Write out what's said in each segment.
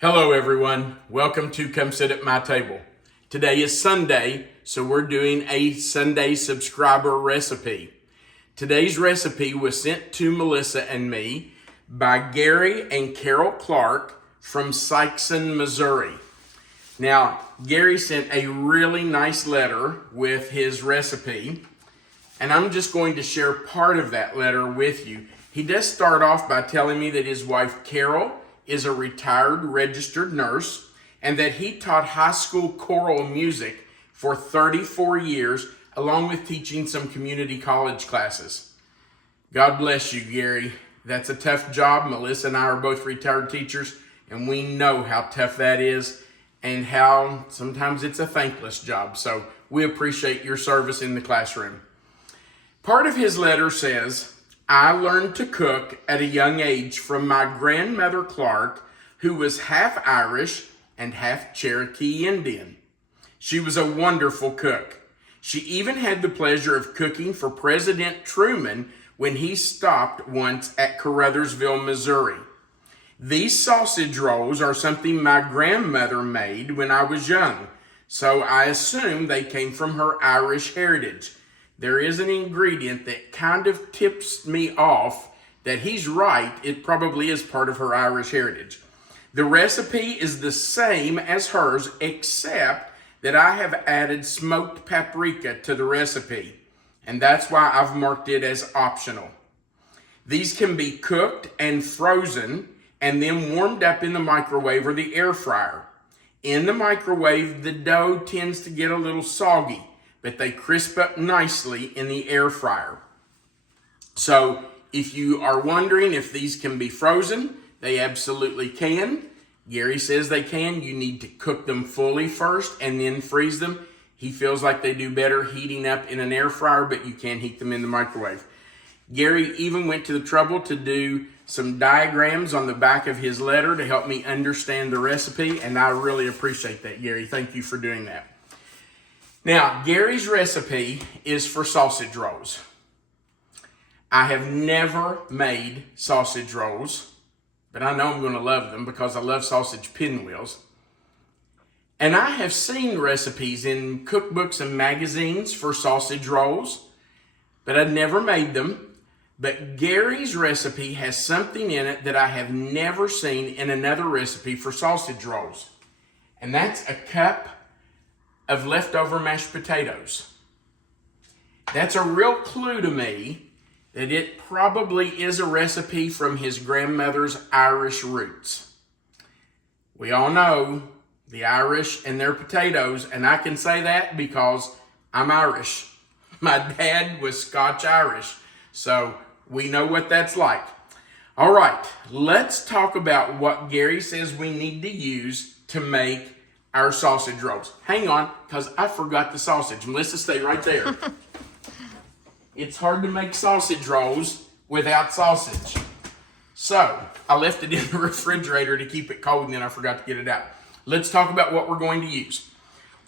Hello everyone, welcome to Come Sit at My Table. Today is Sunday, so we're doing a Sunday subscriber recipe. Today's recipe was sent to Melissa and me by Gary and Carol Clark from Sikeston, Missouri. Now, Gary sent a really nice letter with his recipe, and I'm just going to share part of that letter with you. He does start off by telling me that his wife Carol is a retired registered nurse and that he taught high school choral music for 34 years along with teaching some community college classes. God bless you, Gary. That's a tough job. Melissa and I are both retired teachers and we know how tough that is and how sometimes it's a thankless job. So we appreciate your service in the classroom. Part of his letter says, I learned to cook at a young age from my grandmother Clark, who was half Irish and half Cherokee Indian. She was a wonderful cook. She even had the pleasure of cooking for President Truman when he stopped once at Caruthersville, Missouri. These sausage rolls are something my grandmother made when I was young, so I assume they came from her Irish heritage. There is an ingredient that kind of tips me off that he's right. It probably is part of her Irish heritage. The recipe is the same as hers, except that I have added smoked paprika to the recipe, and that's why I've marked it as optional. These can be cooked and frozen and then warmed up in the microwave or the air fryer. In the microwave, the dough tends to get a little soggy, but they crisp up nicely in the air fryer. So if you are wondering if these can be frozen, they absolutely can. Gary says they can. You need to cook them fully first and then freeze them. He feels like they do better heating up in an air fryer, but you can heat them in the microwave. Gary even went to the trouble to do some diagrams on the back of his letter to help me understand the recipe, and I really appreciate that, Gary. Thank you for doing that. Now, Gary's recipe is for sausage rolls. I have never made sausage rolls, but I know I'm going to love them because I love sausage pinwheels. And I have seen recipes in cookbooks and magazines for sausage rolls, but I've never made them. But Gary's recipe has something in it that I have never seen in another recipe for sausage rolls. And that's a cup of leftover mashed potatoes. That's a real clue to me that it probably is a recipe from his grandmother's Irish roots. We all know the Irish and their potatoes, and I can say that because I'm Irish. My dad was Scotch-Irish, so we know what that's like. All right, let's talk about what Gary says we need to use to make our sausage rolls. Hang on, because I forgot the sausage. Melissa, stay right there. It's hard to make sausage rolls without sausage. So, I left it in the refrigerator to keep it cold and then I forgot to get it out. Let's talk about what we're going to use.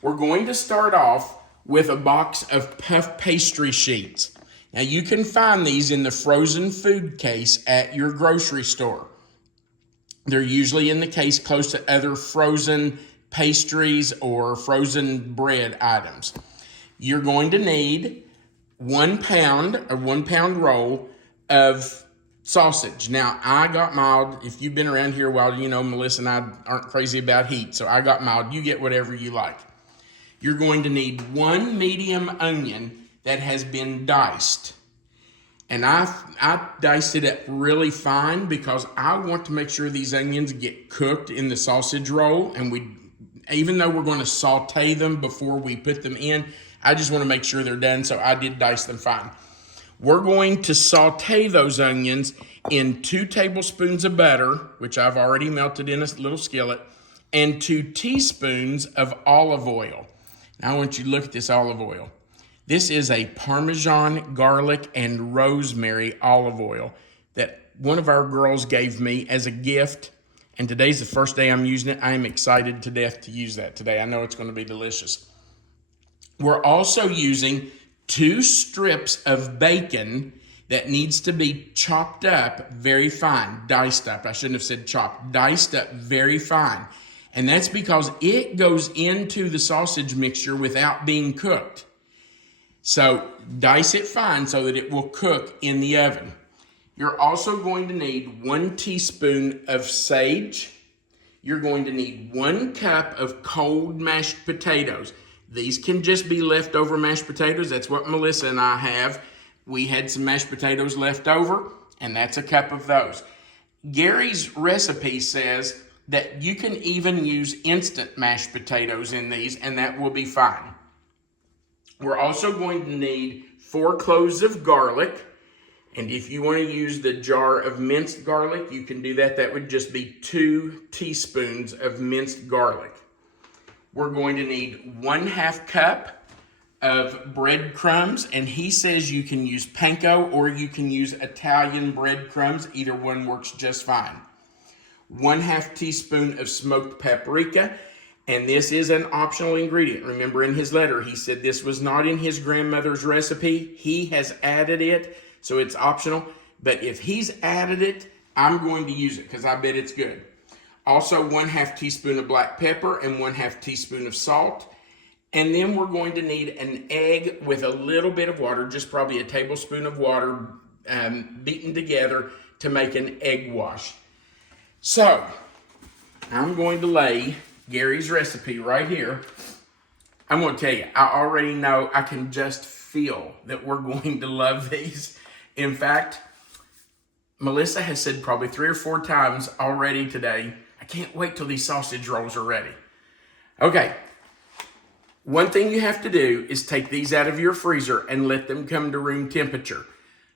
We're going to start off with a box of Puff Pastry sheets. Now, you can find these in the frozen food case at your grocery store. They're usually in the case close to other frozen pastries or frozen bread items. You're going to need 1 pound, a 1 pound roll of sausage. Now, I got mild. If you've been around here a while, you know Melissa and I aren't crazy about heat, so I got mild. You get whatever you like. You're going to need 1 medium onion that has been diced. And I diced it up really fine because I want to make sure these onions get cooked in the sausage roll, and even though we're going to saute them before we put them in, I just want to make sure they're done, so I did dice them fine. We're going to saute those onions in 2 tablespoons of butter, which I've already melted in a little skillet, and 2 teaspoons of olive oil. Now I want you to look at this olive oil. This is a Parmesan, garlic, and rosemary olive oil that one of our girls gave me as a gift. And today's the first day I'm using it. I am excited to death to use that today. I know it's going to be delicious. We're also using 2 strips of bacon that needs to be chopped up very fine, diced up. I shouldn't have said chopped, diced up very fine. And that's because it goes into the sausage mixture without being cooked. So dice it fine so that it will cook in the oven. You're also going to need 1 teaspoon of sage. You're going to need 1 cup of cold mashed potatoes. These can just be leftover mashed potatoes. That's what Melissa and I have. We had some mashed potatoes left over, and that's a cup of those. Gary's recipe says that you can even use instant mashed potatoes in these, and that will be fine. We're also going to need 4 cloves of garlic. And if you want to use the jar of minced garlic, you can do that. That would just be 2 teaspoons of minced garlic. We're going to need 1/2 cup of breadcrumbs, and he says you can use panko or you can use Italian breadcrumbs. Either one works just fine. 1/2 teaspoon of smoked paprika, and this is an optional ingredient. Remember, in his letter, he said this was not in his grandmother's recipe. He has added it, so it's optional. But if he's added it, I'm going to use it because I bet it's good. Also, 1/2 teaspoon of black pepper and 1/2 teaspoon of salt. And then we're going to need an egg with a little bit of water, just probably a tablespoon of water beaten together to make an egg wash. So, I'm going to lay Gary's recipe right here. I'm going to tell you, I already know, I can just feel that we're going to love these. In fact, Melissa has said probably 3 or 4 times already today, I can't wait till these sausage rolls are ready. Okay. One thing you have to do is take these out of your freezer and let them come to room temperature.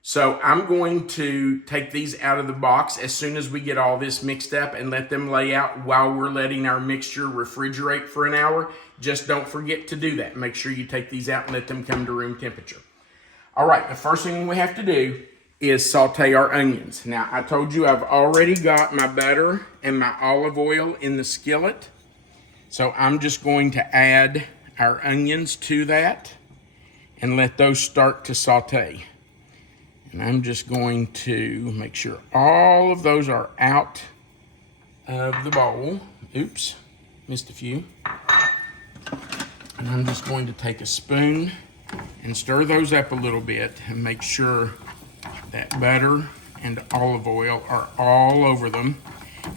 So I'm going to take these out of the box as soon as we get all this mixed up and let them lay out while we're letting our mixture refrigerate for an hour. Just don't forget to do that. Make sure you take these out and let them come to room temperature. All right, the first thing we have to do is saute our onions. Now, I told you I've already got my butter and my olive oil in the skillet. So I'm just going to add our onions to that and let those start to saute. And I'm just going to make sure all of those are out of the bowl. Oops, missed a few. And I'm just going to take a spoon and stir those up a little bit and make sure that butter and olive oil are all over them.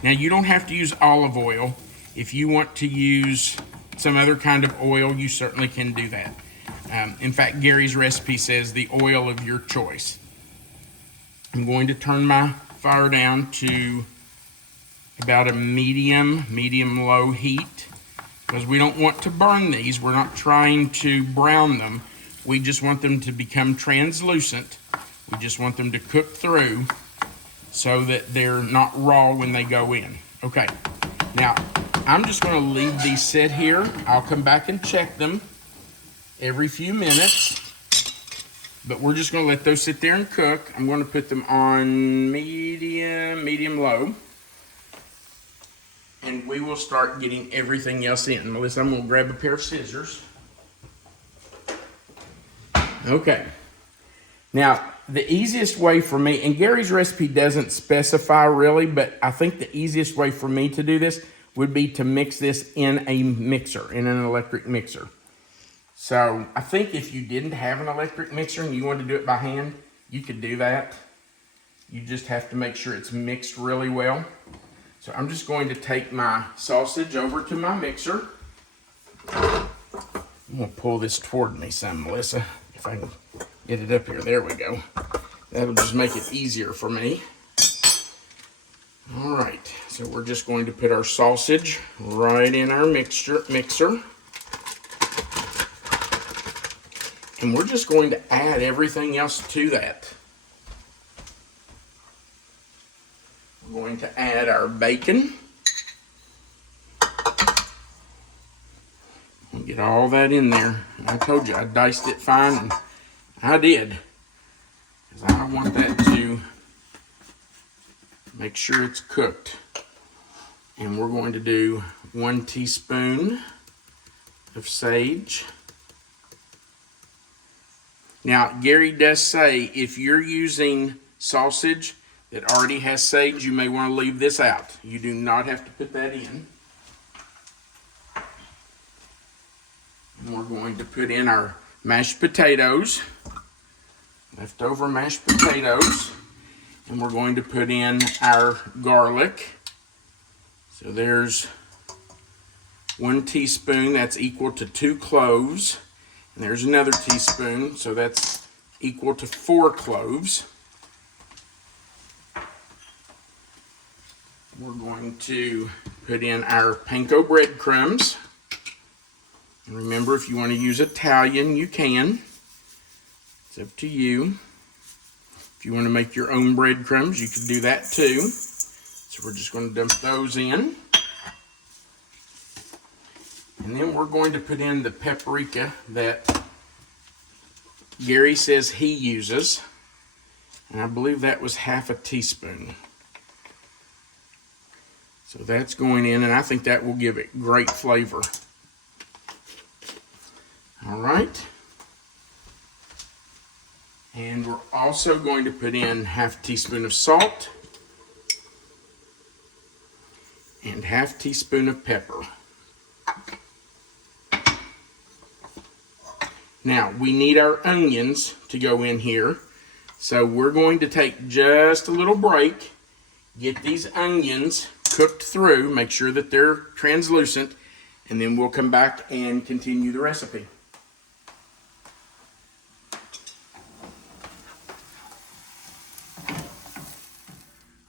Now, you don't have to use olive oil. If you want to use some other kind of oil, you certainly can do that. In fact, Gary's recipe says the oil of your choice. I'm going to turn my fire down to about a medium-low heat because we don't want to burn these. We're not trying to brown them. We just want them to become translucent. We just want them to cook through so that they're not raw when they go in. Okay, now I'm just going to leave these sit here. I'll come back and check them every few minutes. But we're just going to let those sit there and cook. I'm going to put them on medium-low. And we will start getting everything else in. Melissa, I'm going to grab a pair of scissors. Okay. Now, the easiest way for me, and Gary's recipe doesn't specify really, but I think the easiest way for me to do this would be to mix this in a mixer, in an electric mixer. So I think if you didn't have an electric mixer and you wanted to do it by hand, you could do that. You just have to make sure it's mixed really well. So I'm just going to take my sausage over to my mixer. I'm going to pull this toward me some, Melissa, if I can get it up here. There we go. That'll just make it easier for me. All right, so we're just going to put our sausage right in our mixer. And we're just going to add everything else to that. We're going to add our bacon. And get all that in there. I told you I diced it fine, and I did. Because I want that to make sure it's cooked. And we're going to do 1 teaspoon of sage. Now, Gary does say if you're using sausage that already has sage, you may want to leave this out. You do not have to put that in. And we're going to put in our mashed potatoes, leftover mashed potatoes, and we're going to put in our garlic. So there's 1 teaspoon, that's equal to 2 cloves. And there's another teaspoon, so that's equal to 4 cloves. We're going to put in our panko breadcrumbs. And remember, if you want to use Italian, you can. It's up to you. If you want to make your own breadcrumbs, you can do that too. So we're just going to dump those in. And then we're going to put in the paprika that Gary says he uses. And I believe that was half a teaspoon. So that's going in, and I think that will give it great flavor. All right. And we're also going to put in half a teaspoon of salt and half teaspoon of pepper. Now, we need our onions to go in here. So we're going to take just a little break, get these onions cooked through, make sure that they're translucent, and then we'll come back and continue the recipe.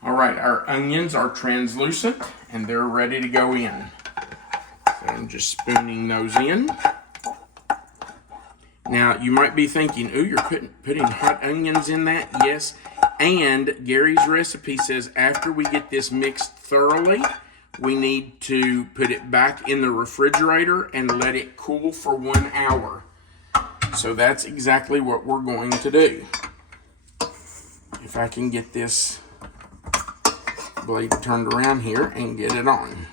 All right, our onions are translucent and they're ready to go in. So I'm just spooning those in. Now, you might be thinking, ooh, you're putting hot onions in that? Yes, and Gary's recipe says after we get this mixed thoroughly, we need to put it back in the refrigerator and let it cool for 1 hour. So that's exactly what we're going to do. If I can get this blade turned around here and get it on.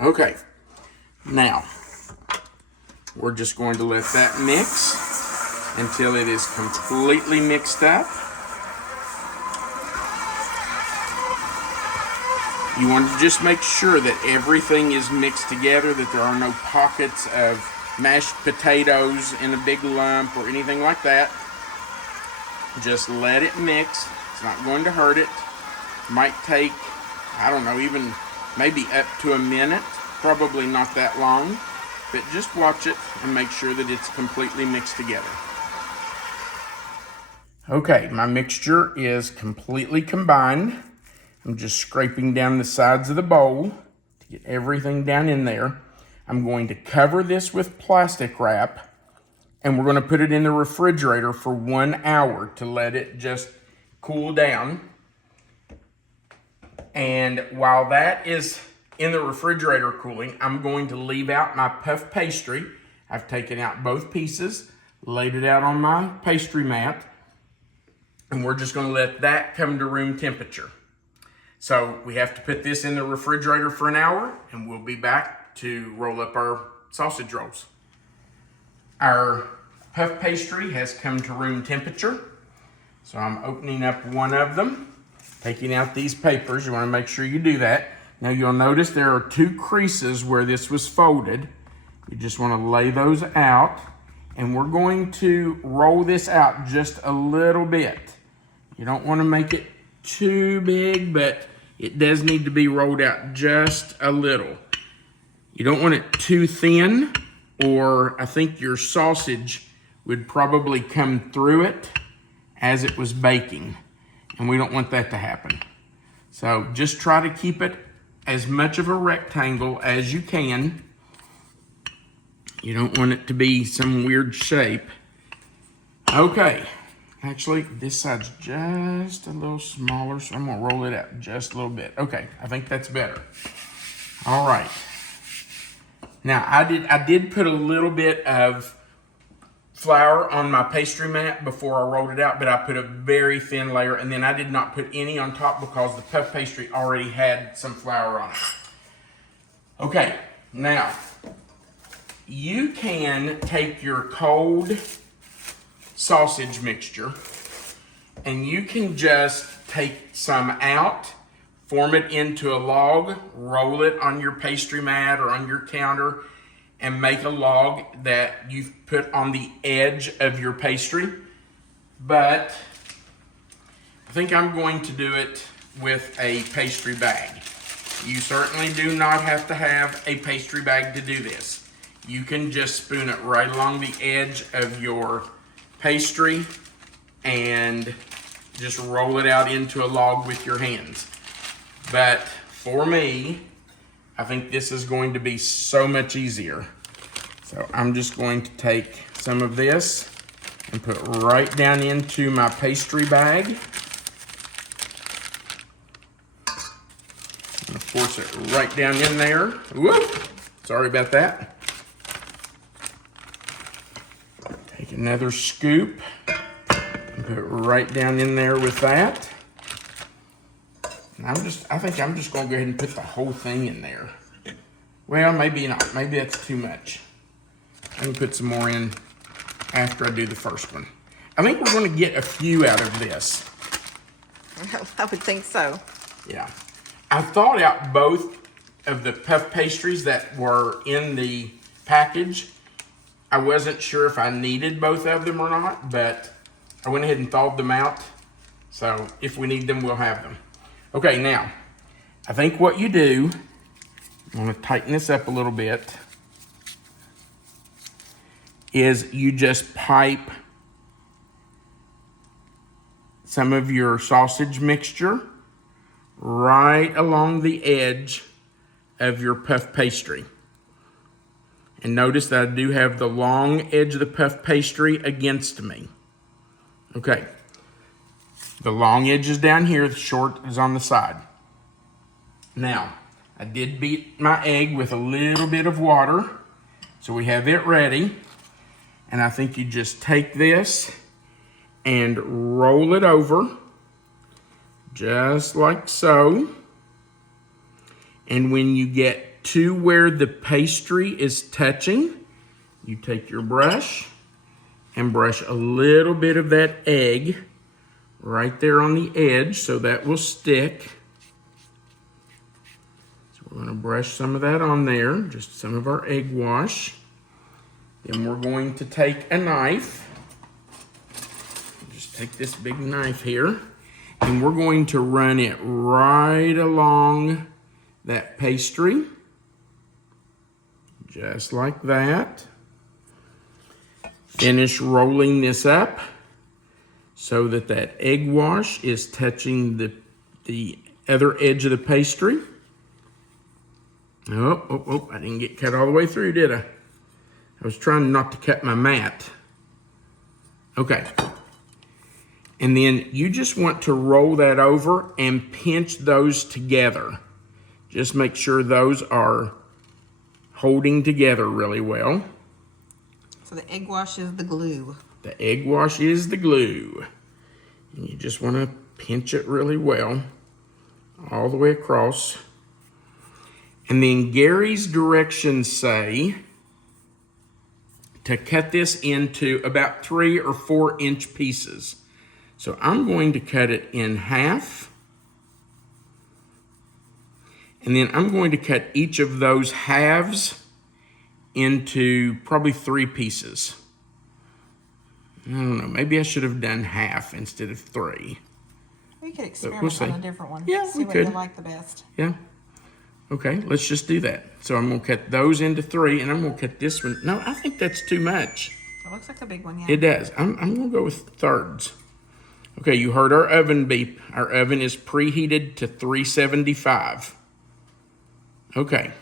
Okay, now we're just going to let that mix until it is completely mixed up. You want to just make sure that everything is mixed together, that there are no pockets of mashed potatoes in a big lump or anything like that. Just let it mix. It's not going to hurt it. Might take, I don't know, even maybe up to a minute. Probably not that long. But just watch it and make sure that it's completely mixed together. Okay, my mixture is completely combined. I'm just scraping down the sides of the bowl to get everything down in there. I'm going to cover this with plastic wrap, and we're going to put it in the refrigerator for 1 hour to let it just cool down. And while that is in the refrigerator cooling, I'm going to leave out my puff pastry. I've taken out both pieces, laid it out on my pastry mat, and we're just going to let that come to room temperature. So we have to put this in the refrigerator for an hour, and we'll be back to roll up our sausage rolls. Our puff pastry has come to room temperature. So I'm opening up one of them, taking out these papers. You want to make sure you do that. Now you'll notice there are 2 creases where this was folded. You just want to lay those out, and we're going to roll this out just a little bit. You don't want to make it too big, but it does need to be rolled out just a little. You don't want it too thin, or I think your sausage would probably come through it as it was baking, and we don't want that to happen. So just try to keep it as much of a rectangle as you can. You don't want it to be some weird shape. Okay, actually this side's just a little smaller, so I'm gonna roll it out just a little bit. Okay, I think that's better. All right. Now I did put a little bit of flour on my pastry mat before I rolled it out, but I put a very thin layer, and then I did not put any on top because the puff pastry already had some flour on it. Okay, now you can take your cold sausage mixture and you can just take some out, form it into a log, roll it on your pastry mat or on your counter, and make a log that you've put on the edge of your pastry. But I think I'm going to do it with a pastry bag. You certainly do not have to have a pastry bag to do this. You can just spoon it right along the edge of your pastry and just roll it out into a log with your hands. But for me, I think this is going to be so much easier. So I'm just going to take some of this and put it right down into my pastry bag. And force it right down in there. Whoop! Sorry about that. Take another scoop and put it right down in there with that. And I think I'm just going to go ahead and put the whole thing in there. Well, maybe not. Maybe that's too much. I can put some more in after I do the first one. I think we're going to get a few out of this. I would think so. Yeah. I thawed out both of the puff pastries that were in the package. I wasn't sure if I needed both of them or not, but I went ahead and thawed them out. So if we need them, we'll have them. Okay, now, I think what you do, I'm going to tighten this up a little bit, is you just pipe some of your sausage mixture right along the edge of your puff pastry. And notice that I do have the long edge of the puff pastry against me. Okay. The long edge is down here, the short is on the side. Now, I did beat my egg with a little bit of water, so we have it ready. And I think you just take this and roll it over, just like so. And when you get to where the pastry is touching, you take your brush and brush a little bit of that egg right there on the edge so that will stick. So we're going to brush some of that on there, just some of our egg wash. Then we're going to take a knife, just take this big knife here, and we're going to run it right along that pastry, just like that. Finish rolling this up so that that egg wash is touching the other edge of the pastry. Oh, I didn't get cut all the way through, did I? I was trying not to cut my mat. Okay. And then you just want to roll that over and pinch those together. Just make sure those are holding together really well. So the egg wash is the glue. The egg wash is the glue. And you just want to pinch it really well all the way across. And then Gary's directions say to cut this into about 3 or 4 inch pieces. So I'm going to cut it in half. And then I'm going to cut each of those halves into probably 3 pieces. I don't know, maybe I should have done half instead of 3. We could experiment on a different one. Yeah, see we what could. you like the best. Yeah. Okay, let's just do that. So I'm going to cut those into 3, and I'm going to cut this one. No, I think that's too much. It looks like a big one, yeah. It does. I'm going to go with thirds. Okay, you heard our oven beep. Our oven is preheated to 375. Okay,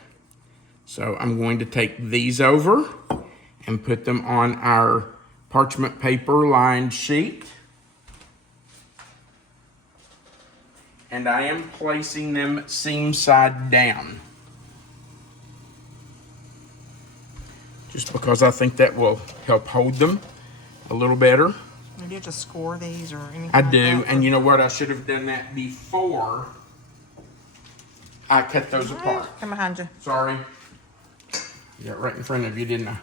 so I'm going to take these over and put them on our parchment paper lined sheet. And I am placing them seam side down. Just because I think that will help hold them a little better. Do you just score these or anything? I like do, that? and you know what? I should have done that before I cut those apart. Come behind you. Sorry. Got right in front of you, didn't I?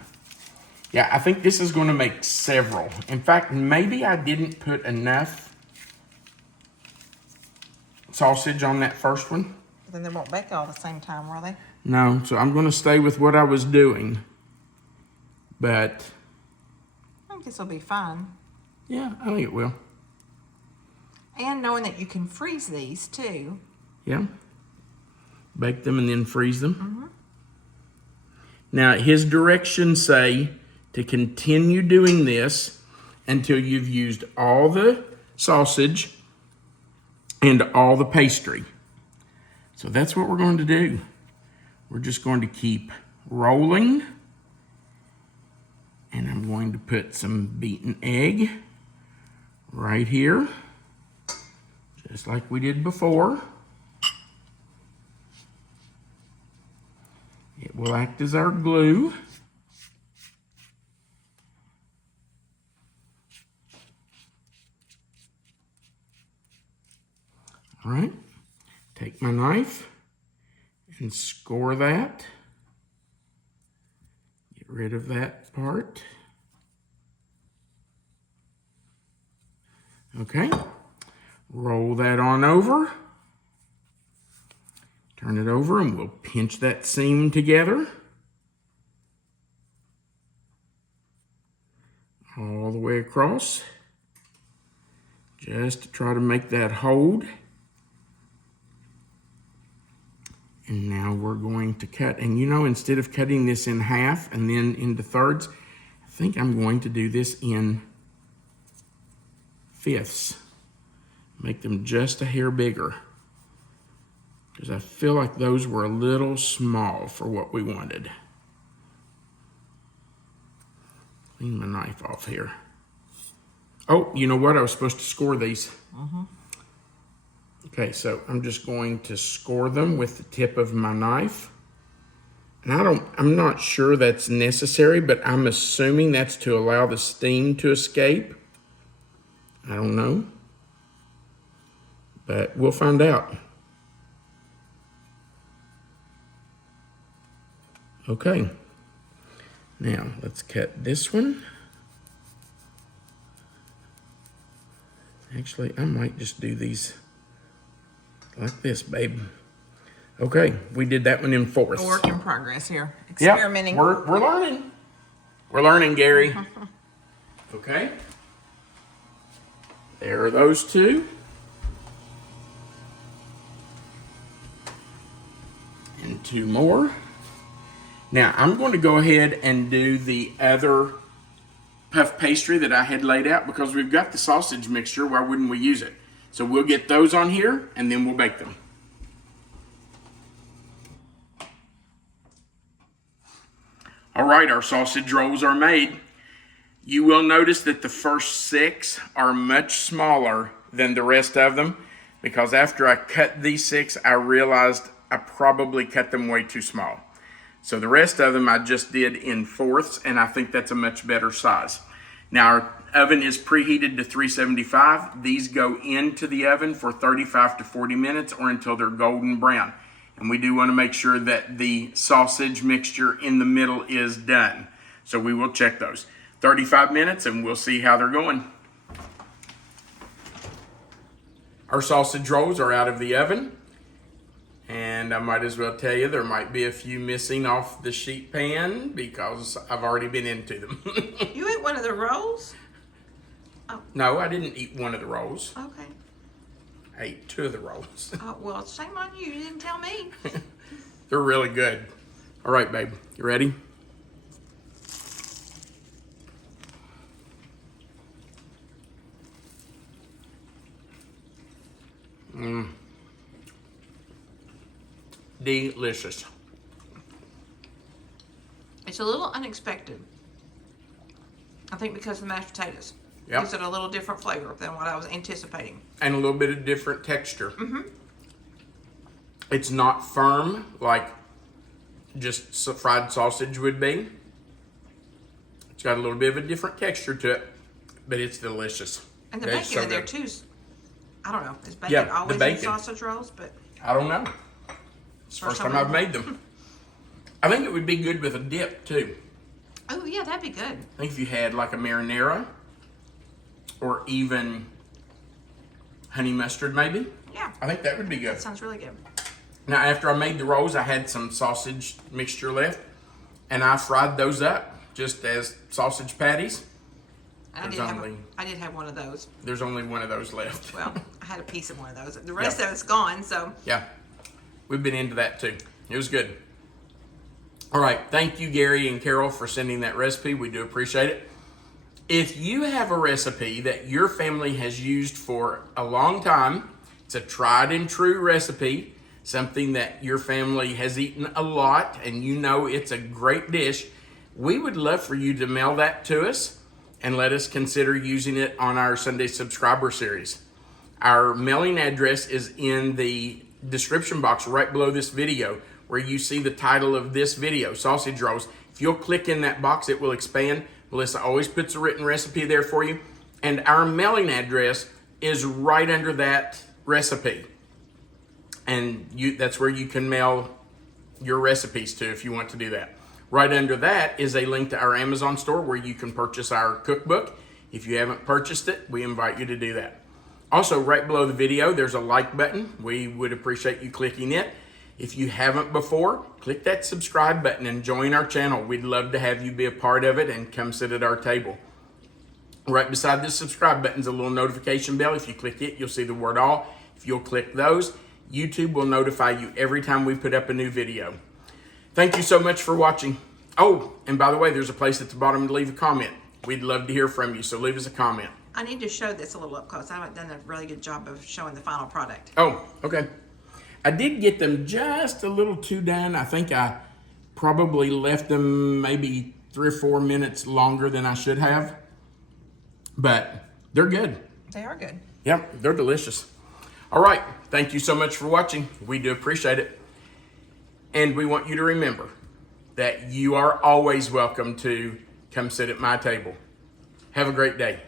Yeah, I think this is going to make several. In fact, maybe I didn't put enough sausage on that first one. Then they won't bake all at the same time, will they? No, so I'm going to stay with what I was doing. But I think this will be fine. yeah, I think it will. And knowing that you can freeze these too. Yeah. Bake them and then freeze them. Now, his directions say to continue doing this until you've used all the sausage and all the pastry. So that's what we're going to do. We're just going to keep rolling. And I'm going to put some beaten egg right here, just like we did before. It will act as our glue. All right, take my knife and score that. Get rid of that part. Okay, roll that on over. Turn it over and we'll pinch that seam together. All the way across. Just to try to make that hold. And now we're going to cut. And you know, instead of cutting this in half and then into thirds, I think I'm going to do this in fifths. Make them just a hair bigger. Because I feel like those were a little small for what we wanted. Clean my knife off here. Oh, you know what? I was supposed to score these. Okay, so I'm just going to score them with the tip of my knife. And I'm not sure that's necessary, but I'm assuming that's to allow the steam to escape. I don't know. But we'll find out. Okay, now let's cut this one. Actually, I might just do these like this, babe. Okay, we did that one in fourths. A work in progress here. Experimenting. Yeah, we're learning. We're learning, Gary. Okay. There are those two. And two more. Now, I'm going to go ahead and do the other puff pastry that I had laid out because we've got the sausage mixture. Why wouldn't we use it? So we'll get those on here and then we'll bake them. All right, our sausage rolls are made. You will notice that the first 6 are much smaller than the rest of them because after I cut these 6, I realized I probably cut them way too small. So the rest of them I just did in fourths, and I think that's a much better size. Now our oven is preheated to 375. These go into the oven for 35 to 40 minutes or until they're golden brown. And we do want to make sure that the sausage mixture in the middle is done. So we will check those. 35 minutes and we'll see how they're going. Our sausage rolls are out of the oven. And I might as well tell you there might be a few missing off the sheet pan because I've already been into them. You ate one of the rolls? Oh. No, I didn't eat one of the rolls. Okay. I ate 2 of the rolls. Oh, well, shame on you. You didn't tell me. They're really good. All right, babe. You ready? Delicious. It's a little unexpected. I think because of the mashed potatoes. Yep. Gives it a little different flavor than what I was anticipating. And a little bit of different texture. It's not firm like just fried sausage would be. It's got a little bit of a different texture to it, but it's delicious. And the It's bacon so in there good. too. I don't know. Is bacon Yeah, the always bacon. in sausage rolls? But I don't know. It's the first time I've made them. I think it would be good with a dip too. Oh yeah, that'd be good. I think if you had like a marinara or even honey mustard maybe. Yeah. I think that would be good. That sounds really good. Now after I made the rolls, I had some sausage mixture left and I fried those up just as sausage patties. I did have one of those. There's only one of those left. Well, I had a piece of one of those. The rest of it's gone, so. Yeah, we've been into that too. It was good. All right, thank you, Gary and Carol, for sending that recipe. We do appreciate it. If you have a recipe that your family has used for a long time, it's a tried and true recipe, something that your family has eaten a lot, and you know it's a great dish, we would love for you to mail that to us and let us consider using it on our Sunday subscriber series. Our mailing address is in the description box right below this video where you see the title of this video, Sausage Rolls. If you'll click in that box, it will expand. Melissa always puts a written recipe there for you. And our mailing address is right under that recipe. And that's where you can mail your recipes to if you want to do that. Right under that is a link to our Amazon store where you can purchase our cookbook. If you haven't purchased it, we invite you to do that. Also, right below the video, there's a like button. We would appreciate you clicking it. If you haven't before, click that subscribe button and join our channel. We'd love to have you be a part of it and come sit at our table. Right beside the subscribe button is a little notification bell. If you click it, you'll see the word all. If you'll click those, YouTube will notify you every time we put up a new video. Thank you so much for watching. Oh, and by the way, there's a place at the bottom to leave a comment. We'd love to hear from you, so leave us a comment. I need to show this a little up close. I haven't done a really good job of showing the final product. Oh, okay. I did get them just a little too done. I think I probably left them maybe 3 or 4 minutes longer than I should have. But they're good. They are good. Yep, they're delicious. All right, thank you so much for watching. We do appreciate it. And we want you to remember that you are always welcome to come sit at my table. Have a great day.